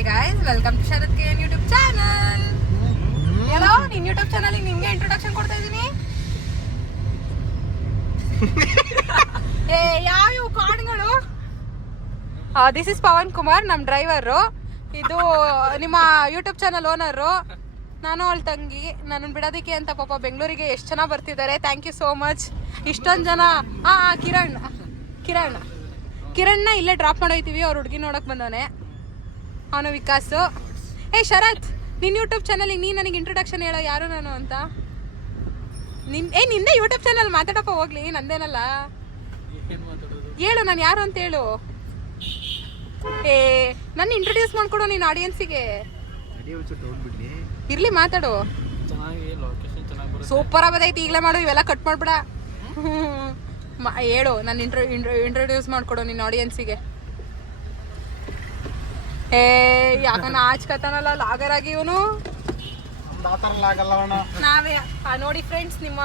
Hi guys, welcome to Sharath K N YouTube channel. Hello, ನಿನ್ನ YouTube ಚಾನಲ್ಗೆ ನಿಮಗೆ introduction ಕೊಡ್ತಾ ಇದ್ದೀನಿ. ಯಾವ ಕಾಡುಗಳು? ದಿಸ್ ಇಸ್ ಪವನ್ ಕುಮಾರ್, ನಮ್ಮ ಡ್ರೈವರು. ಇದು ನಿಮ್ಮ ಯೂಟ್ಯೂಬ್ ಚಾನಲ್ ಓನರು. ನಾನು ಅವಳ ತಂಗಿ. ನನ್ನನ್ನು ಬಿಡೋದಕ್ಕೆ ಅಂತ ಪಾಪ ಬೆಂಗಳೂರಿಗೆ ಎಷ್ಟು ಜನ ಬರ್ತಿದ್ದಾರೆ. Thank you so much. ಇಷ್ಟೊಂದು ಜನ. ಕಿರಣ್ನ ಇಲ್ಲೇ ಡ್ರಾಪ್ ಮಾಡೋಯ್ತೀವಿ. ಅವ್ರ ಹುಡುಗಿ ನೋಡಕ್ ಬಂದವನೆ, ಅವನು ವಿಕಾಸು. ಶರತ್, ನಿನ್ನ ಯೂಟ್ಯೂಬ್ ಚಾನಲಿಗೆ ನೀನು ನನಗೆ ಇಂಟ್ರೊಡಕ್ಷನ್ ಹೇಳೋ, ಯಾರು ನಾನು ಅಂತ. ನಿಂದೇ ಯೂಟ್ಯೂಬ್ ಚಾನಲ್ ಮಾತಾಡಪ್ಪ, ಹೋಗ್ಲಿ, ನಂದೇನಲ್ಲ. ಹೇಳು, ನಾನು ಯಾರು ಅಂತ ಹೇಳು. ನನ್ನ ಇಂಟ್ರೊಡ್ಯೂಸ್ ಮಾಡ್ಕೊಡು ನೀನು ಆಡಿಯನ್ಸಿಗೆ. ಇರ್ಲಿ, ಮಾತಾಡು. ಸೂಪರ್ ಆಗದೈತಿ, ಈಗಲೇ ಮಾಡು, ಇವೆಲ್ಲ ಕಟ್ ಮಾಡ್ಬಿಡ. ಹೇಳು, ನಾನು ಇಂಟ್ರೊಡ್ಯೂಸ್ ಮಾಡ್ಕೊಡು ನಿನ್ನ ಆಡಿಯನ್ಸಿಗೆ. ಯಾಕಂದ್ರೆ ಆಚ್ಕತಾನಲ್ಲ ಲಾಗರ್ ಆಗಿ ಇವನು. ನಾವೇ ನೋಡಿ ಫ್ರೆಂಡ್ಸ್, ನಿಮ್ಮ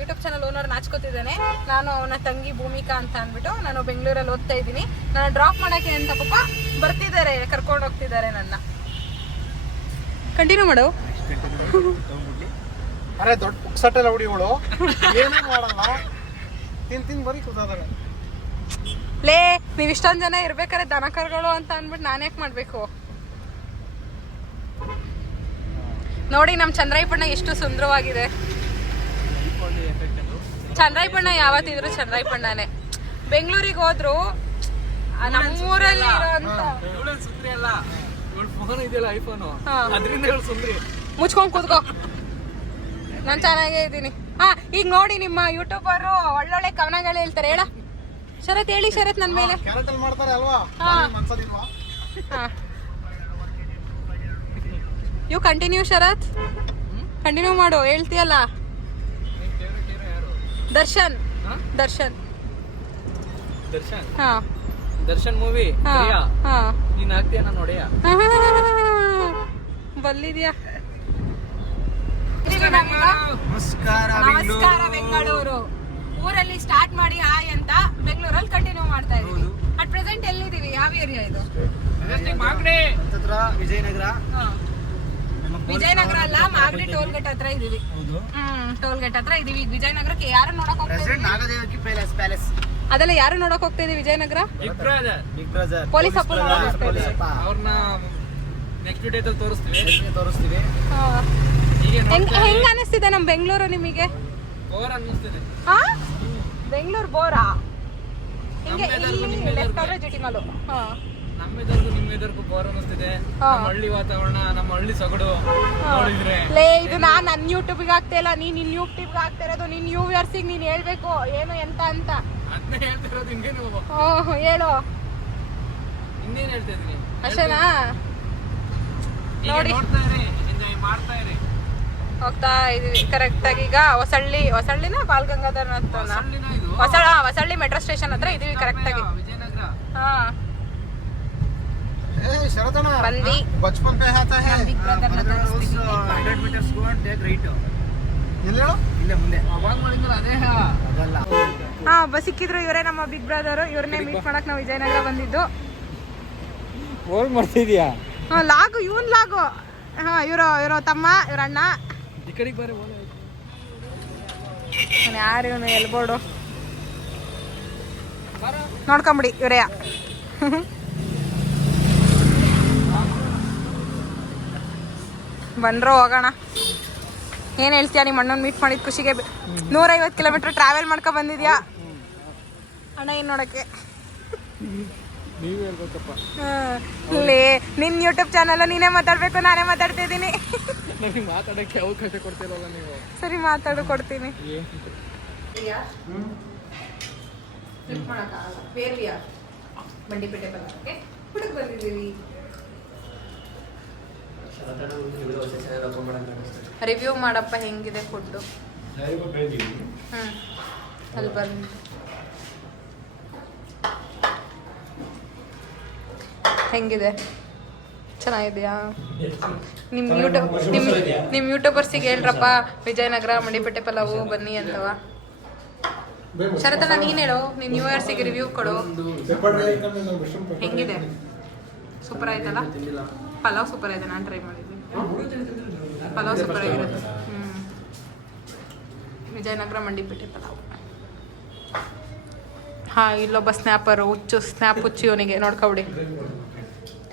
ಯೂಟ್ಯೂಬ್ ಚಾನಲ್ ಓನರ್ ನಾಚ್ಕೋತಿದ್ದಾನೆ. ನಾನು ಅವನ ತಂಗಿ ಭೂಮಿಕಾ ಅಂತ ಅಂದ್ಬಿಟ್ಟು ನಾನು ಬೆಂಗಳೂರಲ್ಲಿ ಓದ್ತಾ ಇದ್ದೀನಿ. ನಾನು ಡ್ರಾಪ್ ಮಾಡಕ್ಕೆ ಅಂತ ಪಾಪ ಬರ್ತಿದ್ದಾರೆ, ಕರ್ಕೊಂಡು ಹೋಗ್ತಿದ್ದಾರೆ ನನ್ನ. ಕಂಟಿನ್ಯೂ ಮಾಡು. ಅರೆ ದೊಡ್ಡ ಪುಕ್ಸಟ್ಟೆಲ್ಲ ಹುಡಿಗಳು ಏನೂ ಮಾಡಲ್ಲ, ತಿನ್ ಬರೀ ಕೂತಾದ್ರೆ. ಲೇ, ನೀವು ಇಷ್ಟೊಂದು ಜನ ಇರ್ಬೇಕಾದ್ರೆ ದನ ಕರುಗಳು ಅಂತ ಅಂದ್ಬಿಟ್ಟು ನಾನು ಯಾಕೆ ಮಾಡಬೇಕು? ನೋಡಿ ನಮ್ಮ ಚಂದ್ರಾಯಪಣ್ಣ ಎಷ್ಟು ಸುಂದರವಾಗಿದೆ. ಚಂದ್ರಾಯಪಣ್ಣ ಯಾವತ್ತಿದ್ರು ಚಂದ್ರಾಯಪಣ್ಣನೇ. ಬೆಂಗಳೂರಿಗೆ ಹೋದ್ರು ನಮ್ಮೂರಲ್ಲಿ ಮುಚ್ಕೊಂಡ್ ಕೂತ್ಕೋ, ನಾನು ಚೆನ್ನಾಗೇ ಇದ್ದೀನಿ. ಈಗ ನೋಡಿ ನಿಮ್ಮ ಯೂಟ್ಯೂಬರು ಒಳ್ಳೊಳ್ಳೆ ಕವನಗಳು ಹೇಳ್ತಾರೆ. ಹೇಳ ಶರತ್, ಹೇಳಿ ಶರತ್ ನನ್ನ ಮೇಲೆ. ಯು ಕಂಟಿನ್ಯೂ ಶರತ್, ಕಂಟಿನ್ಯೂ ಮಾಡು. ಹೇಳ್ತೀಯಲ್ಲ. ದರ್ಶನ್ ದರ್ಶನ್ ಮೂವಿ ನೀನ್ ಹಾಕ್ತೀಯ, ನಾನು ನೋಡಿಯ ಬಲ್ಲಿದ್ಯಾ. ನಮಸ್ಕಾರ ಬೆಂಗಳೂರು. ಊರಲ್ಲಿ ಸ್ಟಾರ್ಟ್ ಮಾಡಿ ಹಾಯ್ ಅಂತ ಬೆಂಗಳೂರಲ್ಲಿ ಕಂಟಿನ್ಯೂ ಮಾಡ್ತಾ ಇದೀವಿ. ಅಟ್ ಪ್ರೆಸೆಂಟ್ ಎಲ್ಲಿದೀವಿ? ಯಾವ ಏರಿಯಾ ಇದು? ವಿಜಯನಗರ ಅಲ್ಲ, ಮಾಗಡಿ ಟೋಲ್ ಗೇಟ್ ಹತ್ರ ಇದೀವಿ. ಟೋಲ್ ಗೇಟ್ ಹತ್ರ ಇದೀವಿ. ವಿಜಯನಗರಕ್ಕೆ ಯಾರು ನೋಡಕ್ ಹೋಗ್ತಾ? ಅದೆಲ್ಲ ಯಾರು ನೋಡಕ್ ಹೋಗ್ತಾ ಇದೀವಿ? ವಿಜಯನಗರ ಪೊಲೀಸ್ ಅಪ್ಪ ಅವ್ರನ್ನ ನೆಕ್ಸ್ಟ್ ಡೇಟಲ್ಲಿ ತೋರಿಸ್ತೀವಿ. ಹೆಂಗ ಅನಿಸ್ತಿದೆ ನಮ್ ಬೆಂಗಳೂರು ನಿಮಗೆ? ಬೋರ್ ಅನ್ನಿಸ್ತಿದೆ. ಬೆಂಗಳೂರು ಬೋರಾ? ನಮ್ಮೆದರ್ಗು ನಿಮ್ಮೆದರ್ಗು ಬೋರ್ ಅನ್ನಿಸ್ತಿದೆ. ನಮ್ಮ ಹಳ್ಳಿ ವಾತಾವರಣ, ನಮ್ಮ ಹಳ್ಳಿ ಸೊಗಡು ನೋಡಿದ್ರೆ. ಇದು ನಾನ್ ನನ್ನ ಯೂಟ್ಯೂಬ್ಗೆ ಆಗ್ತಾ ಇಲ್ಲ, ನೀನ್ ನಿನ್ ಯೂಟ್ಯೂಬ್ಗೆ ಆಗ್ತಾ ಇರೋದು. ನಿನ್ ವ್ಯೂವರ್ಸಿಗೆ ನೀನ್ ಹೇಳ್ಬೇಕು ಏನು ಎಂತ ಅಂತ. ಅದನ್ನೇ ಹೇಳ್ತಿರೋದು. ಇನ್ನೇನು ಹೇಳು. ಇನ್ನೇನು ಹೇಳ್ತಾ ಇದೀನಿ ಅಷ್ಟೇನಾ? ನೋಡಿ, ಎಂಜಾಯ್ ಮಾಡ್ತಾ ಇರಿ. ಹೋಗ್ತಾ ಇದೀವಿ ಕರೆಕ್ಟ್ ಆಗಿ. ಈಗ ಹೊಸಳ್ಳಿನ ಬಾಲ್ಗಂಗಾಧರ್ ಹೊಸಳ್ಳಿ ಮೆಟ್ರೋ ಸ್ಟೇಷನ್ ಹತ್ರ ಇದೀವಿ ಕರೆಕ್ಟ್ ಆಗಿ. ಬಂದಿ बचपन पे आता है ಬಿಗ್ ಬ್ರದರ್ ನ ತೋರಿಸ್ತೀವಿ. 100 meters go and take right. ಇಲ್ಲ ಇಲ್ಲೇ ಮುಂದೆ ಅವಾಗ ಮಾಡಿದ್ರೆ ಅದೇ ಅದಲ್ಲ. ಬಸ್ ಸಿಕ್ಕಿದ್ರು ಇವರೇ ನಮ್ಮ ಬಿಗ್ ಬ್ರದರ್. ಇವ್ರನ್ನೇ ಮೀಟ್ ಮಾಡಕ್ ನಾವು ವಿಜಯನಗರ ಬಂದಿದ್ದು. ಹೋಗಿ ಮಾಡ್ತಿದ್ಯಾ? ಲಾಗು, ಇವನ್ ಲಾಗು. ಇವ್ರ ತಮ್ಮ, ಇವ್ರ ಅಣ್ಣ. ಈ ಕಡೆಗೆ ಬಾರೆ. ಯಾರು ಇವನು? ಎಲ್ಬೋರ್ಡು ನೋಡ್ಕೊಂಬಿಡಿ, ಇವರೇ. ಬಂದ್ರು, ಹೋಗೋಣ. ಏನ್ ಹೇಳ್ತೀಯ? ನಿಮ್ಮ ಅಣ್ಣನ ಮೀಟ್ ಮಾಡಿದ ಖುಷಿಗೆ 150 ಕಿಲೋಮೀಟರ್ ಟ್ರಾವೆಲ್ ಮಾಡ್ಕೊ ಬಂದಿದ್ಯಾ ಅಣ್ಣ ಏನ್ ನೋಡಕ್ಕೆ? ನಿನ್ ಯೂಟ್ಯೂಬ್ ಚಾನಲ್ ನೀನೇ ಮಾತಾಡ್ಬೇಕು, ನಾನೇ ಮಾತಾಡ್ತಾ ಇದ್ದೀನಿ. ಮಾತಾಡಕ್ಕೆ ಅವಕಾಶ ಕೊಡ್ತಿರಲ್ಲ ನೀವು. ಸರಿ, ಮಾತಾಡು, ಕೊಡ್ತೀನಿ. ಬಂಡಿಪೇಟೆ ಬರೋಕ್ಕೆ ಹುಡುಗ ಬಂದಿದ್ದೀವಿ. ರಿವ್ಯೂ ಮಾಡಪ್ಪ, ಹೆಂಗಿದೆ ಫುಡ್ಡು? ಅಲ್ಲಿ ಬಂದು ಹೆಂಗಿದೆ? ಚೆನ್ನಾಗಿದೆಯಾ? ನಿಮ್ಮ ಯೂಟ್ಯೂಬರ್ಸಿಗೆ ಹೇಳ್ರಪ್ಪ, ವಿಜಯನಗರ ಮಂಡಿಪೇಟೆ ಪಲಾವು ಬನ್ನಿ ಅಂತವ. ಶರತಣ್ಣ, ನೀನು ಹೇಳು, ನೀನು ನ್ಯೂ ಇಯರ್ಸಿಗೆ ರಿವ್ಯೂ ಕೊಡು. ಹೆಂಗಿದೆ? ಸೂಪರ್ ಆಯ್ತಲ್ಲ? ಪಲಾವ್ ಸೂಪರ್ ಇದೆ, ನಾನು ಟ್ರೈ ಮಾಡಿದ್ವಿ. ಪಲಾವ್ ಸೂಪರ್ ಆಗಿರುತ್ತೆ. ವಿಜಯನಗರ ಮಂಡಿಪೇಟೆ ಪಲಾವ್. ಹಾಂ, ಇಲ್ಲೊಬ್ಬ ಸ್ನ್ಯಾಪರು ಸ್ನ್ಯಾಪ್ ಹುಚ್ಚಿ ಅವನಿಗೆ ನೋಡ್ಕೊಬಿಡಿ.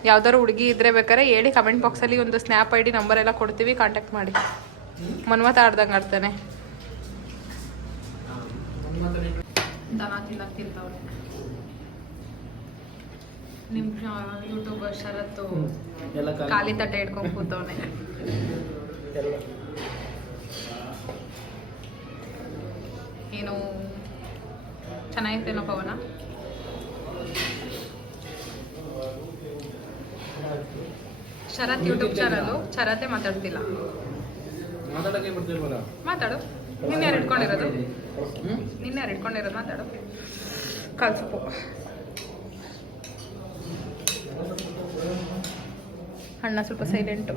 ಯಾವ್ದಾದ್ರು ಹುಡುಗಿ ಇದ್ರೆ ಬೇಕಾದ್ರೆ ಹೇಳಿ, ಕಮೆಂಟ್ ಬಾಕ್ಸಲ್ಲಿ ಒಂದು ಸ್ನ್ಯಾಪ್ ID ನಂಬರ್ ಎಲ್ಲ ಕೊಡ್ತೀವಿ, ಕಾಂಟ್ಯಾಕ್ಟ್ ಮಾಡಿ. ಮನ್ಮತ ಆಡ್ದಂಗೆ ಆಡ್ತಾನೆ. ದನ ತಿಂತವ್ರೆ. ನಿಮ್ಮ ಯೂಟ್ಯೂಬರ್ ಶರತ್ತು ಖಾಲಿ ತಟ್ಟೆ ಇಟ್ಕೊಂಡು ಕೂತವನೆ. ಏನು ಚೆನ್ನಾಗಿತ್ತೇನೋ ಪವನ. ಶರತ್ ಯೂಟ್ಯೂಬ್ ಚಾನಲು. ಶರತ್ತೇ ಮಾತಾಡ್ತಿಲ್ಲ. ಮಾತಾಡು. ನಿನ್ನೆ ಯಾರು ಇಟ್ಕೊಂಡಿರೋದು? ಮಾತಾಡು. ಕಾಲ್ ಸೊಪ್ಪು. ಅಣ್ಣ ಸ್ವಲ್ಪ ಸೈಲೆಂಟು.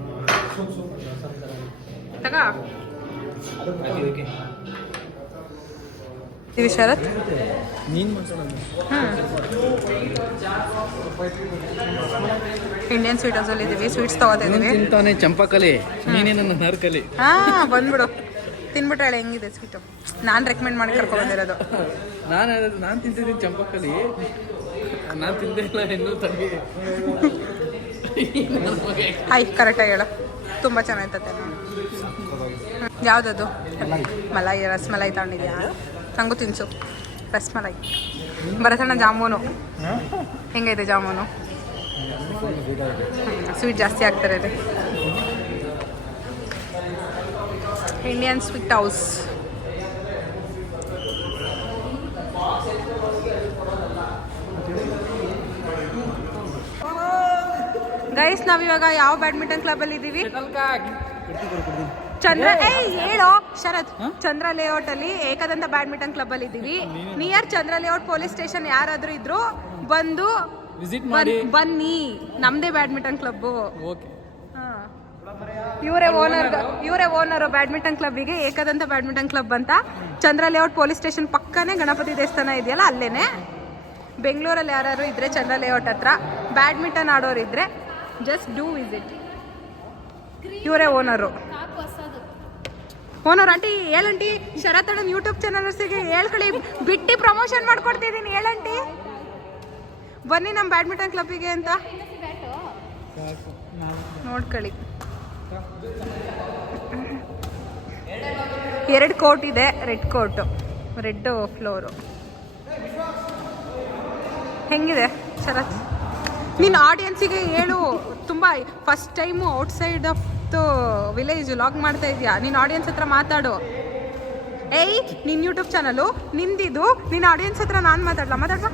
ತಗ ಇದು ಶರತ್. ಇಂಡಿಯನ್ ಸ್ವೀಟ್ ಹೌಸಲ್ಲಿ ಇದ್ದೀವಿ. ಸ್ವೀಟ್ಸ್ ತಗೋತಿದ್ದೀವಿ. ಚಂಪಕಲಿ ನೀನೇ ನನ್ನ ನರ್ಕಲಿ. ಬಂದ್ಬಿಡು, ತಿನ್ಬಿಟ್ರೆ ಹೇಳಿ ಹೆಂಗಿದೆ ಸ್ವೀಟು. ನಾನು ರೆಕಮೆಂಡ್ ಮಾಡಿ ಕರ್ಕೊಂಡು ಬಂದಿರೋದು. ನಾನು ತಿಂತಿದ್ದೀನಿ ಚಂಪಕಲಿ. ನಾನು ತಿಂದೇ ಇಲ್ಲ ಇನ್ನೂ ತಂಗಿ. ಕರೆಕ್ಟಾಗಿ ಹೇಳು. ತುಂಬ ಚೆನ್ನಾಗಿರ್ತದೆ. ಯಾವುದದು? ಮಲಾಯಿ, ರಸ್ಮಲಾಯಿ ತಗೊಂಡಿದ್ಯಾ? ನನಗೂ ತಿನ್ಸು ರಸ್ಮಲಾಯಿ. ಭರತಣ್ಣ ಜಾಮೂನು ಹೆಂಗೈತೆ? ಜಾಮೂನು ಸ್ವೀಟ್ ಜಾಸ್ತಿ ಆಗ್ತಾರೆ ಇದೆ. Indian sweet house. ಗೈಸ್, ನಾವಿವಾಗ ಯಾವ ಬ್ಯಾಡ್ಮಿಂಟನ್ ಕ್ಲಬಲ್ಲಿ ಇದ್ದೀವಿ? ಹೇಳೋ ಶರತ್. ಚಂದ್ರ ಲೇಔಟ್ ಅಲ್ಲಿ ಏಕದಂತ ಬ್ಯಾಡ್ಮಿಂಟನ್ ಕ್ಲಬ್ ಅಲ್ಲಿ ಇದ್ದೀವಿ. Near Chandra layout police station ಯಾರಾದ್ರೂ ಇದ್ರು ಬಂದು ಬನ್ನಿ. ನಮ್ದೇ ಬ್ಯಾಡ್ಮಿಂಟನ್ ಕ್ಲಬ್. ಇವರೇ ಓನರ್ ಬ್ಯಾಡ್ಮಿಂಟನ್ ಕ್ಲಬ್ಗೆ. ಏಕದಂತ ಬ್ಯಾಡ್ಮಿಂಟನ್ ಕ್ಲಬ್ ಅಂತ. ಚಂದ್ರ ಲೇಔಟ್ ಪೊಲೀಸ್ ಸ್ಟೇಷನ್ ಪಕ್ಕನೇ ಗಣಪತಿ ದೇವಸ್ಥಾನ ಇದೆಯಲ್ಲ, ಅಲ್ಲೇನೆ. ಬೆಂಗಳೂರಲ್ಲಿ ಯಾರು ಇದ್ರೆ ಚಂದ್ರ ಲೇಔಟ್ ಹತ್ರ ಬ್ಯಾಡ್ಮಿಂಟನ್ ಆಡೋರು ಇದ್ರೆ ಜಸ್ಟ್ ಡೂ ವಿಸಿಟ್. ಇವರೇ ಓನರು. ಆಂಟಿ ಹೇಳಂಟಿ. ಶರತ್ ಅಣ್ಣನ ಯೂಟ್ಯೂಬ್ ಚಾನಲ್ಸಿಗೆ ಹೇಳ್ಕೊಳ್ಳಿ, ಬಿಟ್ಟು ಪ್ರಮೋಷನ್ ಮಾಡ್ಕೊಡ್ತಿದ್ದೀನಿ. ಹೇಳಂಟಿ ಬನ್ನಿ ನಮ್ಮ ಬ್ಯಾಡ್ಮಿಂಟನ್ ಕ್ಲಬ್ಬಿಗೆ ಅಂತ ನೋಡ್ಕೊಳ್ಳಿ. 2 ಕೋರ್ಟ್ ಇದೆ. Red court, red floor. ಹೆಂಗಿದೆ ಶರತ್? ನಿನ್ನ ಆಡಿಯನ್ಸಿಗೆ ಹೇಳು. ತುಂಬ first time outside of the village log ಮಾಡ್ತಾ ಇದೆಯಾ. ನಿನ್ನ ಆಡಿಯನ್ಸ್ ಹತ್ರ ಮಾತಾಡು. ನಿನ್ನ ಯೂಟ್ಯೂಬ್ ಚಾನಲು ನಿಂದಿದು. ನಿನ್ನ ಆಡಿಯನ್ಸ್ ಹತ್ರ ನಾನು ಮಾತಾಡಲ್ಲ. ಮಾತಾಡ್ಬಾ.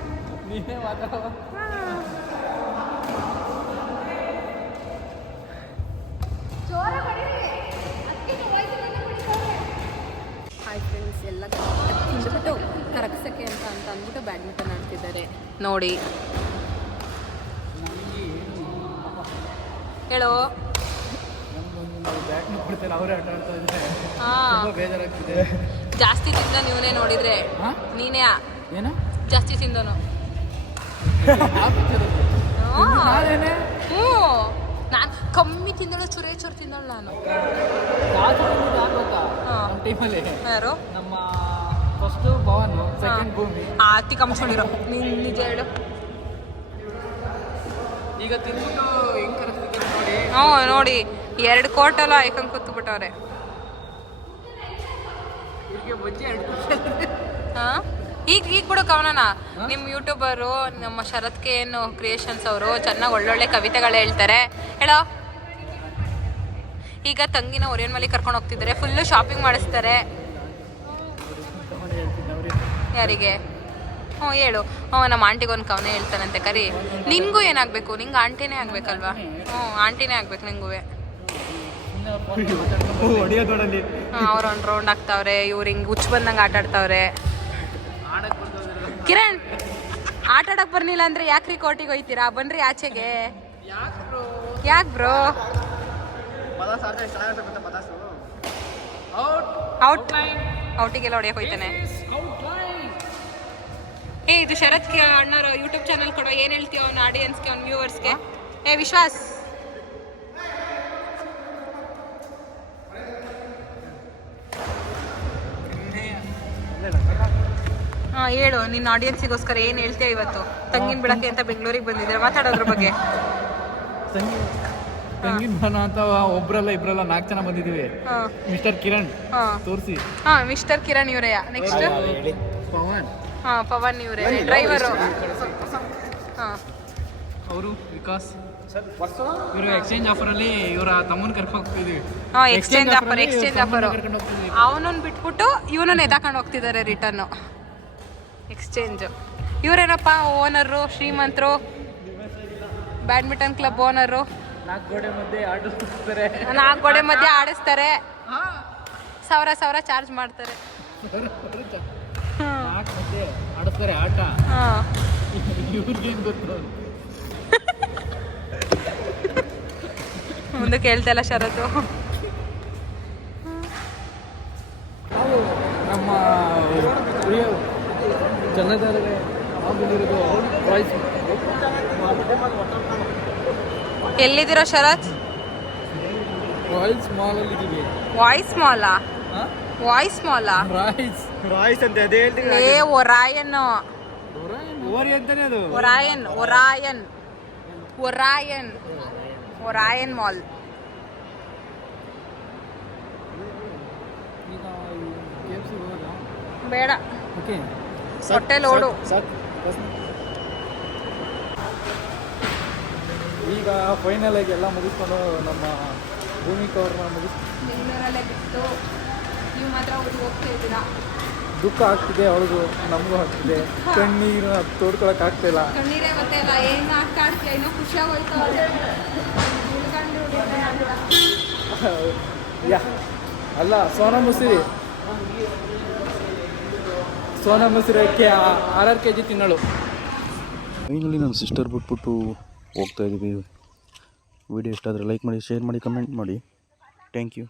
ಹಾಯ್ ಫ್ರೆಂಡ್ಸ್, ಎಲ್ಲ ತಿಂದ್ಬಿಟ್ಟು ಕರಗ್ಸಕ್ಕೆ ಅಂತ ಅಂದ್ಬಿಟ್ಟು ಬ್ಯಾಡ್ಮಿಂಟನ್ ಆಡ್ತಿದ್ದಾರೆ ನೋಡಿ. ಹೇಳೋ. ಜಾಸ್ತಿ ತಿಂದ ನೀವನೇ ನೋಡಿದ್ರೆ. ನೀನೇ ಜಾಸ್ತಿ ತಿಂದನು. ನಾನು ಕಮ್ಮಿ ತಿಂದಳು. ಚೂರು ತಿಂದಳು ನಾನು. ಯಾರು? ನಮ್ಮ ಫಸ್ಟ್ ಭವನ್, ಸೆಕೆಂಡ್ ಭೂಮಿ. ಆತಿ ಕಮ್ಸ್ಕೊಂಡಿರೋ. ನೀನು ನಿಜ ಹೇಳು. ಈಗ ತಿಂದ್ಬಿಟ್ಟು ಹೆಂಗ್ ಕರೆಕ್ತಿದ್ದಾರೆ ನೋಡಿ. ನೋಡಿ 2 ಕೋಟೆಲ್ಲ ಐಕಂಗ್ ಕೂತ್ಬಿಟ್ಟವ್ರೆ. ಈಗ ಬಿಡು ಕವನನ. ನಿಮ್ಮ ಯೂಟ್ಯೂಬರು ನಮ್ಮ ಶರತ್ ಕೆ ಏನು ಕ್ರಿಯೇಷನ್ಸ್ ಅವರು ಚೆನ್ನಾಗಿ ಒಳ್ಳೊಳ್ಳೆ ಕವಿತೆಗಳು ಹೇಳ್ತಾರೆ. ಹೇಳೋ. ಈಗ ತಂಗಿನ ಒರಿಯನ್ ಮಲ್ಲಿ ಕರ್ಕೊಂಡು ಹೋಗ್ತಿದ್ದಾರೆ. ಫುಲ್ಲು ಶಾಪಿಂಗ್ ಮಾಡಿಸ್ತಾರೆ. ಯಾರಿಗೆ? ಹೇಳು. ನಮ್ಮ ಆಂಟಿಗೊಂದು ಕವನ ಹೇಳ್ತಾನಂತೆ. ಕರಿ. ನಿನ್ಗೂ ಏನಾಗಬೇಕು? ನಿಂಗೆ ಆಂಟಿನೇ ಆಗ್ಬೇಕಲ್ವಾ? ಆಂಟಿನೇ ಆಗ್ಬೇಕು ನಿಂಗೂ. ಅವ್ರು ಒಂದು ರೌಂಡ್ ಆಗ್ತಾವ್ರೆ. ಇವ್ರು ಹಿಂಗೆ ಹುಚ್ಚು ಬಂದಂಗೆ ಆಟ ಆಡ್ತಾವ್ರೆ. ಕಿರಣ್, ಆಟ ಆಡಕ್ ಬರ್ಲಿಲ್ಲ ಅಂದ್ರೆ ಯಾಕ್ರಿ ಕೋಟಿಗೆ ಹೋಯ್ತೀರಾ? ಬನ್ರಿ ಆಚೆಗೆ. ಯಾಕೆ ಬ್ರೋ? ಔಟಿಗೆಲ್ಲ ಹೊಡಿಯಕ್ಕೆ ಹೋಯ್ತಾನೆ. ಇದು ಶರತ್ ಅಣ್ಣರ ಯೂಟ್ಯೂಬ್ ಚಾನಲ್ ಕೊಡೋ. ಏನು ಹೇಳ್ತೀವಿ ಅವ್ನ ಆಡಿಯನ್ಸ್ಗೆ, ಅವ್ನ ವ್ಯೂವರ್ಸ್ಗೆ? ವಿಶ್ವಾಸ್ ಹೇಳು ನಿನ್ನ ಆಡಿಯನ್ಸಿಗೋಸ್ಕರ ಏನು ಹೇಳ್ತೀಯ ಇವತ್ತು? ತಂಗಿನ ಬಿಡಕ್ಕೆ ಅಂತ ಬೆಂಗಳೂರಿಗೆ ಬಂದಿದ್ದೀರಾ, ಮಾತಾಡೋದ್ರ ಬಗ್ಗೆ. ತಂಗಿನ ಬನ ಅಂತ ಒಬ್ರಲ್ಲ ಇಬ್ರಲ್ಲ 4 ಜನ ಬಂದಿದ್ದೀವಿ. ಮಿಸ್ಟರ್ ಕಿರಣ್ ತೋರಿಸಿ. ಮಿಸ್ಟರ್ ಕಿರಣ್ ಇವರೇ. ನೆಕ್ಸ್ಟ್ ಪವನ್. ಪವನ್ ಇವರೇ ಡ್ರೈವರು. ಅವರು ವಿಕಾಸ್ ಇವರು ಎಕ್ಸ್ಚೇಂಜ್ ಆಫರಲ್ಲಿ ಇವರ ತಮ್ಮನ ಕರ್ಕೊಂಡು ಹೋಗ್ತಿದ್ದೀವಿ. Exchange offer. ಅವನನ್ನು ಬಿಟ್ಬಿಟ್ಟು ಇವನನ್ನು ಎದಾಕೊಂಡು ಹೋಗ್ತಿದ್ದಾರೆ ರಿಟರ್ನು. ಎಕ್ಸ್ಚೇಂಜ್. ಇವರೇನಪ್ಪ ಓನರು, ಶ್ರೀಮಂತರು, ಬ್ಯಾಡ್ಮಿಂಟನ್ ಕ್ಲಬ್ ಓನರು. 4 ಗೋಡೆ ಮಧ್ಯೆ ಆಡಿಸ್ತಾರೆ. 4 ಗೋಡೆ ಮಧ್ಯೆ ಆಡಿಸ್ತಾರೆ. 1000 ಚಾರ್ಜ್ ಮಾಡ್ತಾರೆ. 4 ಮಧ್ಯೆ ಆಡಿಸ್ತಾರೆ ಆಟ. ಇವ್ರಿಗೇನು ಗೊತ್ತು? ಮುಂದೆ ಕೇಳ್ತಾ ಇಲ್ಲ ಶರತ್ತು. ನಮ್ಮ ಜನರಿಗೆ ವಾಯ್ಸ್. ಎಲ್ಲಿದ್ದೀರೋ ಶರತ್? ರಾಯಲ್ಸ್ ಮಾಲಲ್ಲಿ ಇದ್ದೀವಿ. Voice Mala? Voice Mala? Royce ಅಂತ ಅದೇ ಹೇಳ್ತೀನಿ. ಒರಾಯನ್. ಓರಿ ಅಂತಾನೆ ಅದು. Orion mall. ಈಗ KFC ಹೋಗೋದಾ? ಬೇಡ, ಓಕೆ ಹೊಟ್ಟೆ ಲೋಡು. ಈಗ ಫೈನಲ್ ಆಗಿ ಎಲ್ಲ ಮುಗಿಸ್ಕೊಂಡು ನಮ್ಮ ಭೂಮಿಕಾ ಅವ್ರನ್ನ ಬೆಂಗಳೂರಲ್ಲೇ ಬಿಟ್ಟು ನೀವು ಮಾತ್ರ ಊರಿಗೆ ಹೋಗ್ತಾ ಇದ್ದೀರಾ. ದುಃಖ ಆಗ್ತಿದೆ, ಅವ್ರಿಗೂ ನಮಗೂ ಆಗ್ತಿದೆ. ಕಣ್ಣೀರು ತೋಡ್ಕೊಳಕ್ ಆಗ್ತಿಲ್ಲ. ಕಣ್ಣೀರೇ ಗೊತ್ತಿಲ್ಲ ಏನು ಆಗ್ತಾಡ್ತೀಯ. ಇನ್ನೂ ಖುಷಿಯಾಗೋಯ್ತು. ಯಾ ಅಲ್ಲ, ಸೋನಾ ಮಸೂರಕ್ಕೆ 6 kg ತಿನ್ನಳು. ಫೈನಲಿ ನನ್ನ ಸಿಸ್ಟರ್ ಬಿಟ್ಬಿಟ್ಟು ಹೋಗ್ತಾ ಇದ್ದೀವಿ. ವಿಡಿಯೋ ಇಷ್ಟ ಆದರೆ ಲೈಕ್ ಮಾಡಿ, ಶೇರ್ ಮಾಡಿ, ಕಮೆಂಟ್ ಮಾಡಿ. Thank you.